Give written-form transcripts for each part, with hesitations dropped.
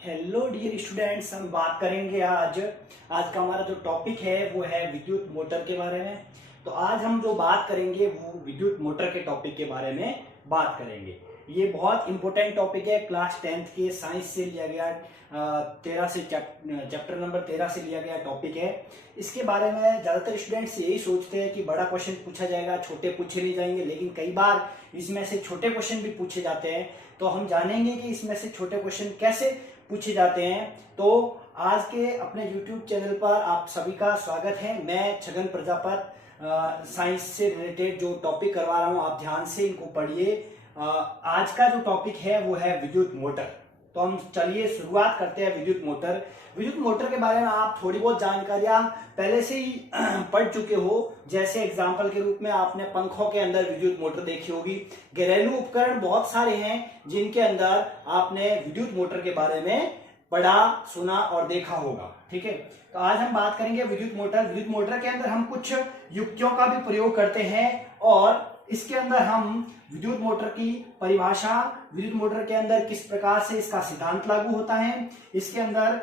Hello dear students, हम बात करेंगे आज का हमारा जो टॉपिक है वो है विद्युत मोटर के बारे में। तो आज हम जो बात करेंगे वो विद्युत मोटर के टॉपिक के बारे में बात करेंगे। ये बहुत इंपॉर्टेंट टॉपिक है, क्लास 10th के साइंस से लिया गया 13 से चैप्टर नंबर 13 से लिया गया टॉपिक है। इसके बारे में ज़्यादातर स्टूडेंट्स यही सोचते हैं कि बड़ा क्वेश्चन पूछा जाएगा, छोटे पूछे नहीं जाएंगे, लेकिन कई बार इसमें से छोटे क्वेश्चन भी पूछे जाते हैं। तो हम जानेंगे कि इसमें से छोटे क्वेश्चन कैसे पूछे जाते हैं। तो आज के अपने YouTube चैनल पर आप सभी का स्वागत है। मैं छगन प्रजापत साइंस से रिलेटेड जो टॉपिक करवा रहा हूं, आप ध्यान से इनको पढ़िए। आज का जो टॉपिक है वो है विद्युत मोटर। तो हम चलिए शुरुआत करते हैं विद्युत मोटर। विद्युत मोटर के बारे में आप थोड़ी बहुत जानकारियां पहले से ही पढ़ चुके हो। जैसे एग्जाम्पल के रूप में आपने पंखों के अंदर विद्युत मोटर देखी होगी। घरेलू उपकरण बहुत सारे हैं जिनके अंदर आपने विद्युत मोटर के बारे में पढ़ा, सुना और देखा होगा। ठीक है, तो आज हम बात करेंगे विद्युत मोटर। विद्युत मोटर के अंदर हम कुछ युक्तियों का भी प्रयोग करते हैं और इसके अंदर हम विद्युत मोटर की परिभाषा, विद्युत मोटर के अंदर किस प्रकार से इसका सिद्धांत लागू होता है, इसके अंदर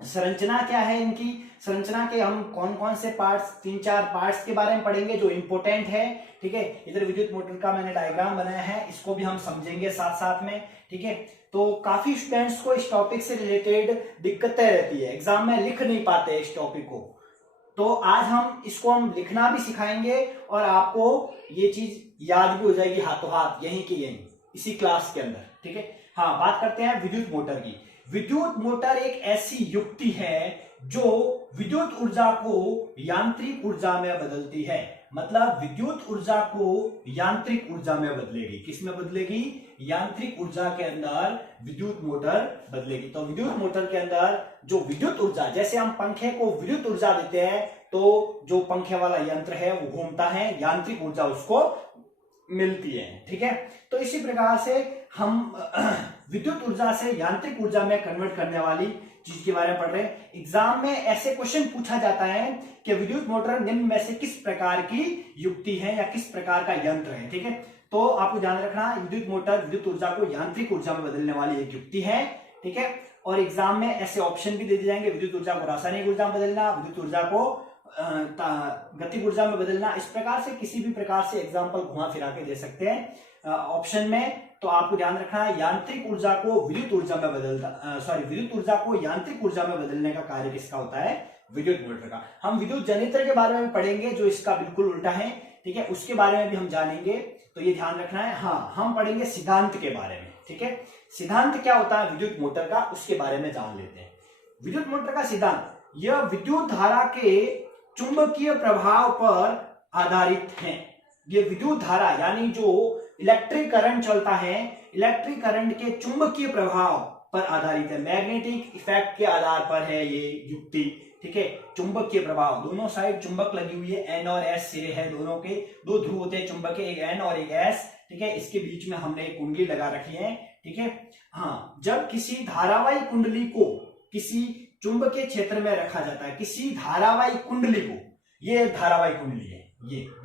संरचना क्या है, इनकी संरचना के हम कौन कौन से पार्ट्स, 3-4 पार्ट्स के बारे में पढ़ेंगे जो इंपॉर्टेंट है। ठीक है, इधर विद्युत मोटर का मैंने डायग्राम बनाया है, इसको भी हम समझेंगे साथ साथ में। ठीक है, तो काफी स्टूडेंट्स को इस टॉपिक से रिलेटेड दिक्कतें रहती है, एग्जाम में लिख नहीं पाते इस टॉपिक को। तो आज हम लिखना भी सिखाएंगे और आपको ये चीज याद भी हो जाएगी हाथों हाथ, यहीं की यहीं इसी क्लास के अंदर। ठीक है, हाँ, बात करते हैं विद्युत मोटर की। विद्युत मोटर एक ऐसी युक्ति है जो विद्युत ऊर्जा को यांत्रिक ऊर्जा में बदलती है। मतलब विद्युत ऊर्जा को यांत्रिक ऊर्जा में बदलेगी। किस में बदलेगी? यांत्रिक ऊर्जा के अंदर विद्युत मोटर बदलेगी। तो विद्युत मोटर के अंदर जो विद्युत ऊर्जा, जैसे हम पंखे को विद्युत ऊर्जा देते हैं तो जो पंखे वाला यंत्र है वो घूमता है, यांत्रिक ऊर्जा उसको मिलती है। ठीक है, तो इसी प्रकार से हम विद्युत ऊर्जा से यांत्रिक ऊर्जा में कन्वर्ट करने वाली चीज के बारे में पढ़ रहे हैं। एग्जाम में ऐसे क्वेश्चन पूछा जाता है कि विद्युत मोटर निम्न में से किस प्रकार की युक्ति है या किस प्रकार का यंत्र है। ठीक है, तो आपको ध्यान रखना, विद्युत मोटर विद्युत ऊर्जा को यांत्रिक ऊर्जा में बदलने वाली एक युक्ति है। ठीक है, और एग्जाम में ऐसे ऑप्शन भी दे दिए जाएंगे, विद्युत ऊर्जा को रासायनिक ऊर्जा में बदलना, विद्युत ऊर्जा को गतिक ऊर्जा में बदलना। इस प्रकार से किसी भी प्रकार से एग्जाम्पल घुमा फिरा के दे सकते हैं ऑप्शन में। तो आपको ध्यान रखना है, यांत्रिक ऊर्जा को विद्युत ऊर्जा में विद्युत ऊर्जा को यांत्रिक ऊर्जा में बदलने का कार्य किसका होता है? विद्युत मोटर का। हम विद्युत जनरेटर के बारे में पढ़ेंगे जो इसका बिल्कुल उल्टा है। ठीक है, उसके बारे में भी हम जानेंगे, तो ये ध्यान रखना है। हाँ, हम पढ़ेंगे सिद्धांत के बारे में। ठीक है, सिद्धांत क्या होता है विद्युत मोटर का, उसके बारे में जान लेते हैं। विद्युत मोटर का सिद्धांत, यह विद्युत धारा के चुंबकीय प्रभाव पर आधारित है। ये विद्युत धारा यानी जो इलेक्ट्रिक करंट चलता है, इलेक्ट्रिक करंट के चुंबकीय प्रभाव पर आधारित है, मैग्नेटिक इफेक्ट के आधार पर है ये युक्ति। ठीक है, चुंबकीय प्रभाव, दोनों साइड चुंबक लगी हुई है, एन और एस सिरे है, दोनों के दो ध्रुव होते हैं चुंबक के, एक एन और एक एस। ठीक है, इसके बीच में हमने एक कुंडली लगा रखी है। ठीक है, हाँ, जब किसी धारावाही कुंडली को किसी चुंबकीय क्षेत्र में रखा जाता है, किसी धारावाही कुंडली को, ये धारावाही कुंडली है,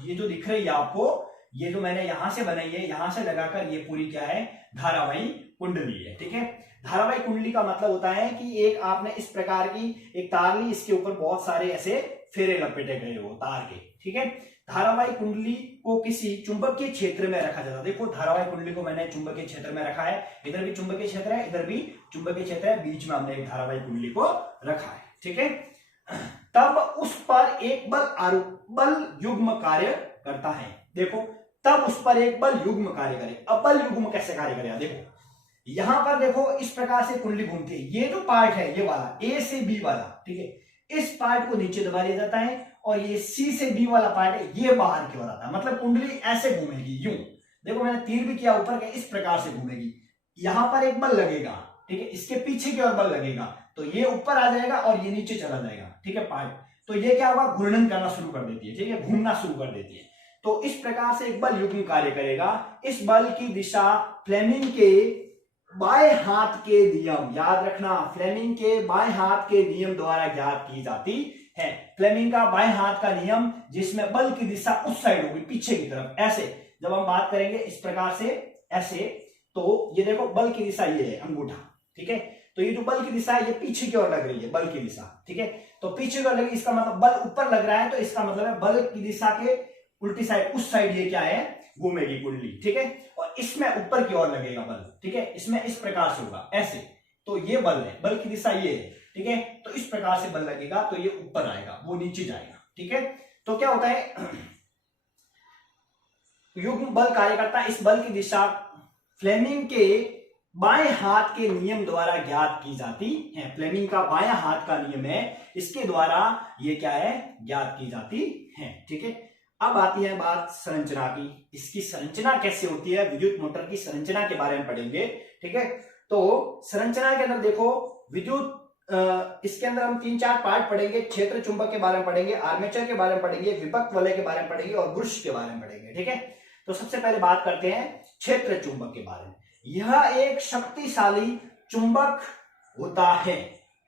ये जो दिख रही है आपको, ये जो मैंने यहां से बनाई है, यहां से लगाकर ये पूरी क्या है? धारावाही कुंडली है। ठीक है, धारावाही कुंडली का मतलब होता है कि एक आपने इस प्रकार की एक तार ली, इसके ऊपर बहुत सारे ऐसे फेरे लपेटे गए हो तार के। ठीक है, धारावाही कुंडली को किसी चुंबकीय क्षेत्र में रखा जाता है। देखो, धारावाही कुंडली को मैंने चुंबकीय क्षेत्र में रखा है, इधर भी चुंबकीय क्षेत्र है, इधर भी चुंबकीय क्षेत्र है, बीच में हमने एक धारावाही कुंडली को रखा है। ठीक है, तब उस पर एक बल युग्म कार्य करता है। देखो, तब उस पर एक बल युग्म कार्य करे। अब बल युग्म कैसे कार्य करेगा? देखो, यहां पर देखो, इस प्रकार से कुंडली घूमती है, ये जो पार्ट है ये वाला, ए से बी वाला, ठीक है, इस पार्ट को नीचे दबा दिया जाता है और ये सी से बी वाला पार्ट है, ये बाहर की ओर आता है। मतलब कुंडली ऐसे घूमेगी, यूं। देखो, मैंने तीर भी किया ऊपर के, इस प्रकार से घूमेगी। यहां पर एक बल लगेगा, ठीक है, इसके पीछे की ओर बल लगेगा, तो ये ऊपर आ जाएगा और ये नीचे चला जाएगा। ठीक है, पार्ट, तो ये क्या होगा? घूर्णन करना शुरू कर देती है। ठीक है, घूमना शुरू कर देती है। तो इस प्रकार से एक बल युग्म कार्य करेगा। इस बल की दिशा फ्लेमिंग के बाएं हाथ के नियम, याद रखना, फ्लेमिंग के बाएं हाथ के नियम द्वारा ज्ञात की जाती है। फ्लेमिंग का बाएं हाथ का नियम, जिसमें बल की दिशा उस साइड होगी, पीछे की तरफ, ऐसे। जब हम बात करेंगे इस प्रकार से, ऐसे, तो ये देखो बल की दिशा ये है, अंगूठा। ठीक है। तो ये जो बल की दिशा है ये पीछे की ओर लग रही है, बल की दिशा, ठीक है। तो पीछे की ओर लगी, इसका मतलब बल ऊपर लग रहा है, तो इसका मतलब है बल की दिशा के उल्टी साइड, उस साइड ये क्या है, घूमेगी कुंडली, ठीक है। और इसमें ऊपर की ओर लगेगा बल, ठीक है, इसमें इस प्रकार से होगा ऐसे, तो ये बल है, बल की दिशा ये है, ठीक है। तो इस प्रकार से बल लगेगा तो ये ऊपर आएगा, वो नीचे जाएगा, ठीक है। तो क्या होता है, युग्म बल कार्य करता है। इस बल की दिशा फ्लेमिंग के बाएं हाथ के नियम द्वारा ज्ञात की जाती है। फ्लेमिंग का बायां हाथ का नियम है, इसके द्वारा ये क्या है, ज्ञात की जाती है, ठीक है। अब आती है बात संरचना की। इसकी संरचना कैसे होती है, विद्युत मोटर की संरचना के बारे में पढ़ेंगे, ठीक है। तो संरचना के अंदर देखो, विद्युत इसके अंदर हम 3-4 पार्ट पढ़ेंगे। क्षेत्र चुंबक के बारे में पढ़ेंगे, आर्मेचर के बारे में पढ़ेंगे, विभक्त वलय के बारे में पढ़ेंगे और ब्रुश के बारे में पढ़ेंगे, ठीक है। तो सबसे पहले बात करते हैं क्षेत्र चुंबक के बारे में। यह एक शक्तिशाली चुंबक होता है।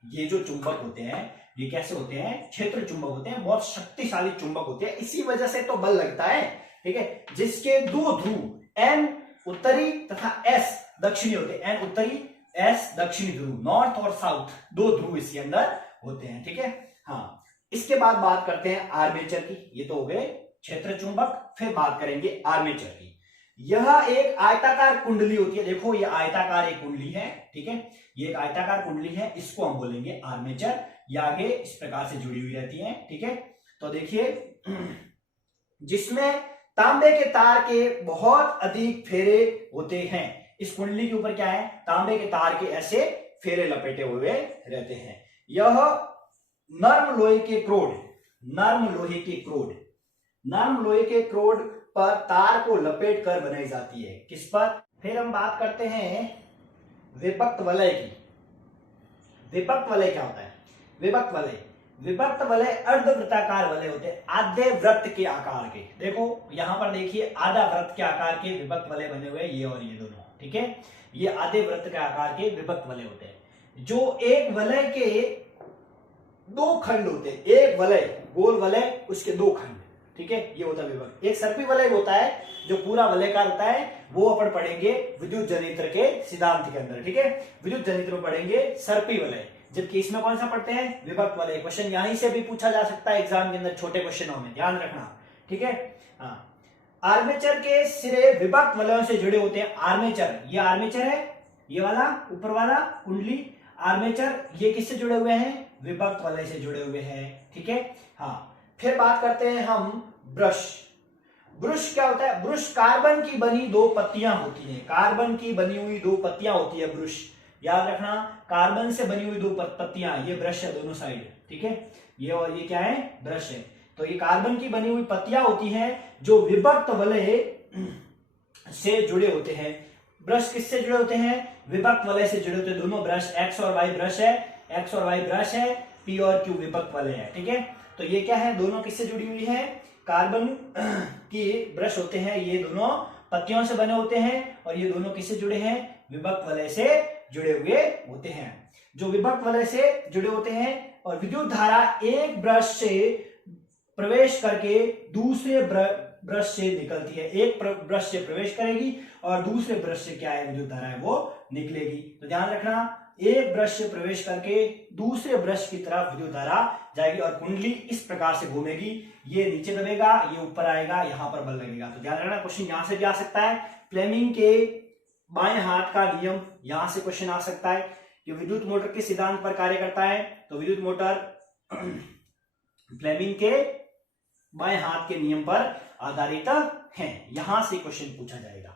ये जो चुंबक होते हैं ये कैसे होते हैं, क्षेत्र चुंबक होते हैं, बहुत शक्तिशाली चुंबक होते हैं। इसी वजह से तो बल लगता है, ठीक है। जिसके दो ध्रुव N उत्तरी तथा S दक्षिणी होते हैं। N उत्तरी, S दक्षिणी ध्रुव, नॉर्थ और साउथ, दो ध्रुव इसके अंदर होते हैं, ठीक है। हाँ, इसके बाद बात करते हैं आर्मेचर की। ये तो हो गए क्षेत्र चुंबक। फिर बात करेंगे आर्मेचर की। यह एक आयताकार कुंडली होती है। देखो ये आयताकार एक कुंडली है, ठीक है, ये एक आयताकार कुंडली है, इसको हम बोलेंगे आर्मेचर। ये आगे इस प्रकार से जुड़ी हुई रहती है, ठीक है। तो देखिए, जिसमें तांबे के तार के बहुत अधिक फेरे होते हैं। इस कुंडली के ऊपर क्या है, तांबे के तार के ऐसे फेरे लपेटे हुए रहते हैं। यह नर्म लोहे के क्रोड, नर्म लोहे के क्रोड, नर्म लोहे के क्रोड पर तार को लपेट कर बनाई जाती है। किस पर? फिर हम बात करते हैं विभक्त वलय की। विभक्त वलय क्या होता है? विभक्त वलय, विभक्त वलय अर्धवृत्ताकार वलय होते हैं, आधे वृत्त के आकार के। देखो यहां पर देखिए, आधा वृत्त के आकार के विभक्त वलय बने हुए, ये और ये दोनों, ठीक है। ये आधे वृत्त के आकार के विभक्त वलय होते हैं, जो एक वलय के दो खंड होते हैं। एक वलय, गोल वलय, उसके दो खंड, ठीक है, ये होता है विभक्त। एक सर्पी वलय होता है जो पूरा वलयकार होता है, वो अपन पढ़ेंगे विद्युत जनित्र के सिद्धांत के अंदर, ठीक है। विद्युत जनित्र में पढ़ेंगे सर्पी वलय, जबकि इसमें कौन सा पढ़ते हैं, विभक्त वलय। क्वेश्चन यहीं से भी पूछा जा सकता है एग्जाम के अंदर, छोटे क्वेश्चनों में, ध्यान रखना, ठीक है। हाँ, आर्मेचर के सिरे विभक्त वलयों से जुड़े होते हैं। आर्मेचर, ये आर्मेचर है, ये वाला ऊपर वाला कुंडली आर्मेचर, ये किससे जुड़े हुए हैं, विभक्त वलय से जुड़े हुए हैं, ठीक है। हाँ, फिर बात करते हैं हम ब्रश। ब्रश क्या होता है? ब्रश कार्बन की बनी दो पत्तियां होती हैं, कार्बन की बनी हुई दो पत्तियां होती है ब्रश, याद रखना, कार्बन से बनी हुई दो पत्तियां, ये ब्रश है दोनों साइड, ठीक है, ये और ये क्या है, ब्रश है। तो ये कार्बन की बनी हुई पत्तियां होती हैं जो विभक्त वलय से जुड़े होते हैं। ब्रश किससे जुड़े होते हैं? विभक्त वलय से जुड़े होते हैं। दोनों ब्रश एक्स और वाई ब्रश है, एक्स और वाई ब्रश है, पी और क्यू विभक्त वलय है, ठीक है। तो ये क्या है, दोनों किससे जुड़ी हुई है, कार्बन की ब्रश होते हैं, ये दोनों पत्तियों से बने होते हैं, और ये दोनों किससे जुड़े हैं, विभक्त वलय से जुड़े हुए होते हैं। जो विभक्त वलय से जुड़े होते हैं, और विद्युत धारा एक ब्रश से प्रवेश करके दूसरे ब्रश से निकलती है। एक ब्रश से प्रवेश करेगी और दूसरे ब्रश से क्या है, विद्युत धारा है वो निकलेगी। तो ध्यान रखना, एक ब्रश से प्रवेश करके दूसरे ब्रश की तरफ विद्युत धारा जाएगी और कुंडली इस प्रकार से घूमेगी। ये नीचे दबेगा, ये ऊपर आएगा, यहां पर बल लगेगा। तो ध्यान रखना, क्वेश्चन यहां से भी आ सकता है। फ्लेमिंग के बाएं हाथ का नियम, यहां से क्वेश्चन आ सकता है कि विद्युत मोटर के सिद्धांत पर कार्य करता है। तो विद्युत मोटर फ्लेमिंग के बाएं हाथ के नियम पर आधारित है, यहां से क्वेश्चन पूछा जाएगा।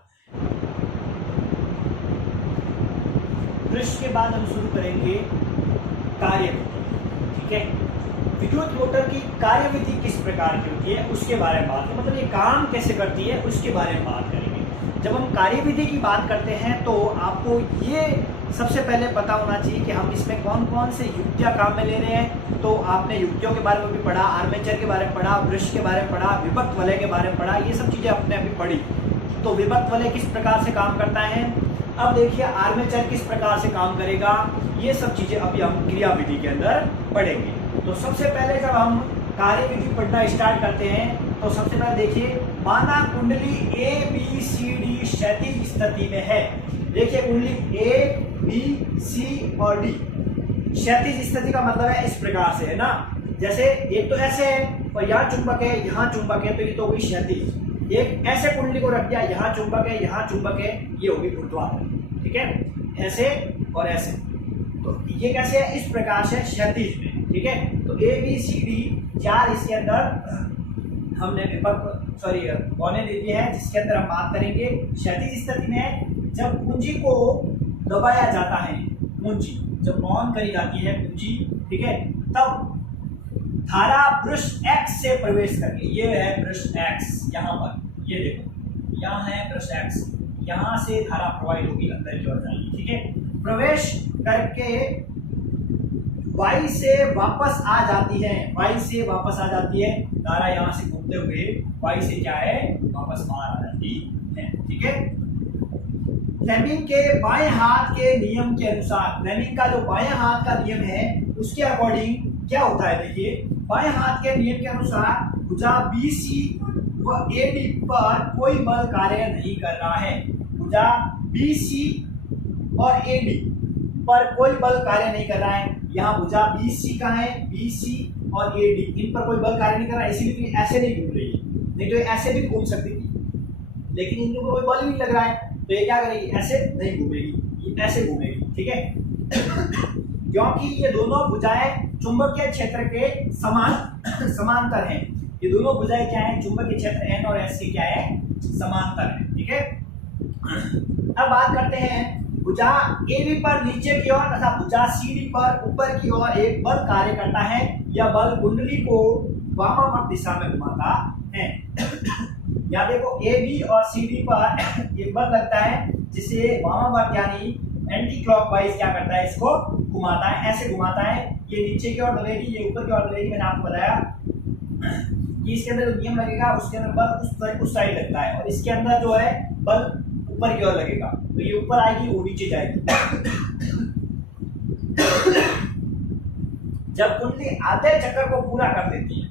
के बाद हम शुरू करेंगे कार्यविधि, ठीक है। विद्युत मोटर की कार्यविधि किस प्रकार की होती है उसके बारे में बात, मतलब ये काम कैसे करती है उसके बारे में बात करेंगे। जब हम कार्यविधि की बात करते हैं तो आपको ये सबसे पहले पता होना चाहिए कि हम इसमें कौन कौन से युक्तियां काम में ले रहे हैं। तो आपने युक्तियों के बारे में भी पढ़ा, आर्मेचर के बारे में पढ़ा, ब्रश के बारे में पढ़ा, विभक्त वलय के बारे में पढ़ा, ये सब चीजें आपने अभी पढ़ी। तो विभक्त वलय किस प्रकार से काम करता है, अब देखिए आर्मेचर किस प्रकार से काम करेगा, ये सब चीजें अभी हम क्रियाविधि के अंदर पढ़ेंगे। तो सबसे पहले जब हम कार्यविधि पढ़ना स्टार्ट करते हैं तो सबसे पहले देखिए, माना कुंडली ए बी सी डी क्षैतिज स्थिति में है। देखिए कुंडली ए बी, सी और डी। क्षैतिज स्थिति का मतलब है इस प्रकार से, है ना, जैसे एक तो ऐसे है और यहाँ चुंबक है, यहाँ चुंबक है, तो ये तो होगी क्षैतिज। एक ऐसे कुंडली को रख दिया, यहाँ चुंबक है, यहाँ चुंबक है, ये होगी ऊर्ध्वाधर। ठीक है, ऐसे और ऐसे, तो ये कैसे है, इस प्रकार से क्षैतिज में। ठीक है, तो ए बी सी डी 4 इसके अंदर हमने कोने दे दिए हैं, जिसके अंदर हम बात करेंगे क्षैतिज स्थिति में जब कुंजी को दबाया जाता है, कुंजी जब ऑन करी जाती है कुंजी, ठीक है, तब धारा पृष्ठ एक्स से प्रवेश करके, ये है पृष्ठ एक्स, यहाँ पर ये देखो, यहाँ है पृष्ठ एक्स, यहाँ से धारा प्रवाहित होगी अंदर की ओर जाएगी। ठीक है, प्रवेश करके वाई से वापस आ जाती है, वाई से वापस आ जाती है, धारा यहाँ से घूमते हुए वाई से क्या है, वापस बाहर आ जाती है। ठीक है, फ्लेमिंग के बाएं हाथ के नियम के अनुसार, फ्लेमिंग का जो बाएं हाथ का नियम है उसके अकॉर्डिंग क्या होता है, देखिए, बाएं हाथ के नियम के अनुसार भुजा BC व AD पर कोई बल कार्य नहीं कर रहा है। भुजा BC और AD पर कोई बल कार्य नहीं कर रहा है। यहाँ भुजा BC का है, BC और AD इन पर कोई बल कार्य नहीं कर रहा है, इसीलिए ऐसे नहीं घूम रही है, नहीं तो ऐसे भी घूम सकती थी, लेकिन इनके ऊपर कोई बल नहीं लग रहा है, तो ये क्या करेगी, ऐसे नहीं घूमेगी, ये ऐसे घूमेगी। ठीक है, क्योंकि ये दोनों भुजाएं चुंबकीय क्षेत्र के समांतर हैं। ये दोनों भुजाएं क्या है, चुंबकीय क्षेत्र N और S के क्या है, समांतर है। ठीक है, अब बात करते हैं भुजा AB पर नीचे की ओर तथा भुजा CD पर ऊपर की ओर एक बल कार्य करता है। यह बल कुंडली को वामावर्त दिशा में घुमाता है। यहाँ देखो AB और CD पर एक बल लगता है, जिसे वामावर्त यानी एंटी क्लॉकवाइज क्या करता है, इसको घुमाता है, ऐसे घुमाता है। ये नीचे की ओर दबेगी, ये ऊपर की ओर दबेगी। मैंने आपको बताया कि इसके अंदर जो नियम लगेगा उसके अंदर बल उस साइड लगता है, और इसके अंदर जो है बल ऊपर की ओर लगेगा, तो ये ऊपर आएगी, वो नीचे जाएगी। जब कुंडली आधे चक्कर को पूरा कर देती है,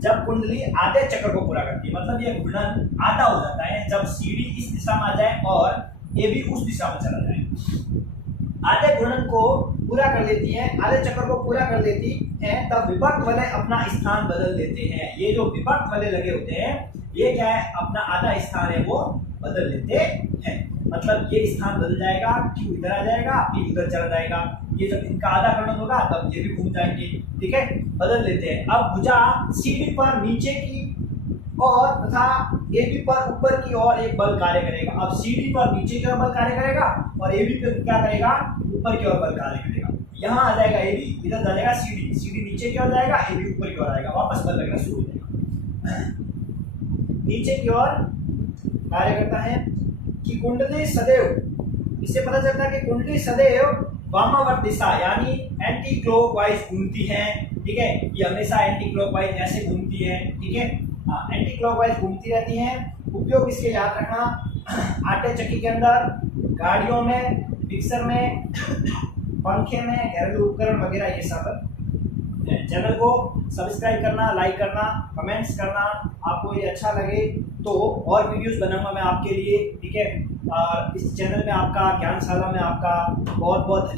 जब कुंडली आधे चक्कर को पूरा करती है, मतलब ये घूर्णन आधा हो जाता है, जब CD इस दिशा में आ जाए और AB उस दिशा में चला जाए, आधे घूर्णन को पूरा कर लेती है, आधे चक्कर को पूरा कर लेती है, तब विभक्त वलय अपना स्थान बदल देते हैं। ये जो विभक्त वलय लगे होते हैं, ये क्या है, अपना आधा स्थान है वो बदल लेते हैं, मतलब ये स्थान बदल जाएगा, Q इधर आ जाएगा, P उधर चला जाएगा। ये जब इनका आधा घूर्णन होगा तब ये भी घूम जाएंगे। ठीक है, बदल लेते हैं। अब भुजा CD पर नीचे की और तथा AB पर ऊपर की ओर एक बल कार्य करेगा। अब CD पर नीचे की ओर बल कार्य करेगा और AB पर क्या करेगा, ऊपर की ओर बल कार्य करेगा। यहाँ आ जाएगा AB, इधर आ जाएगा CD नीचे की ओर जाएगा, AB ऊपर की ओर आएगा, वापस बल लगना शुरू हो जाएगा। नीचे की ओर कार्य करता है कि कुंडली सदैव, इससे पता चलता है कि कुंडली सदैव वामावर्त दिशा यानी एंटी क्लॉकवाइज घूमती है। ठीक है, ये हमेशा एंटी क्लॉकवाइज ऐसे घूमती है। ठीक है, एंटी क्लॉकवाइज घूमती रहती हैं। उपयोग इसके याद रखना, आटे चक्की के अंदर, गाड़ियों में, मिक्सर में, पंखे में, घरेलू उपकरण वगैरह, ये सब। चैनल को सब्सक्राइब करना, लाइक करना, कमेंट्स करना। आपको ये अच्छा लगे तो और वीडियोस बनाऊंगा मैं आपके लिए। ठीक है, और इस चैनल में आपका, ज्ञानशाला में आपका बहुत बहुत धन्यवाद।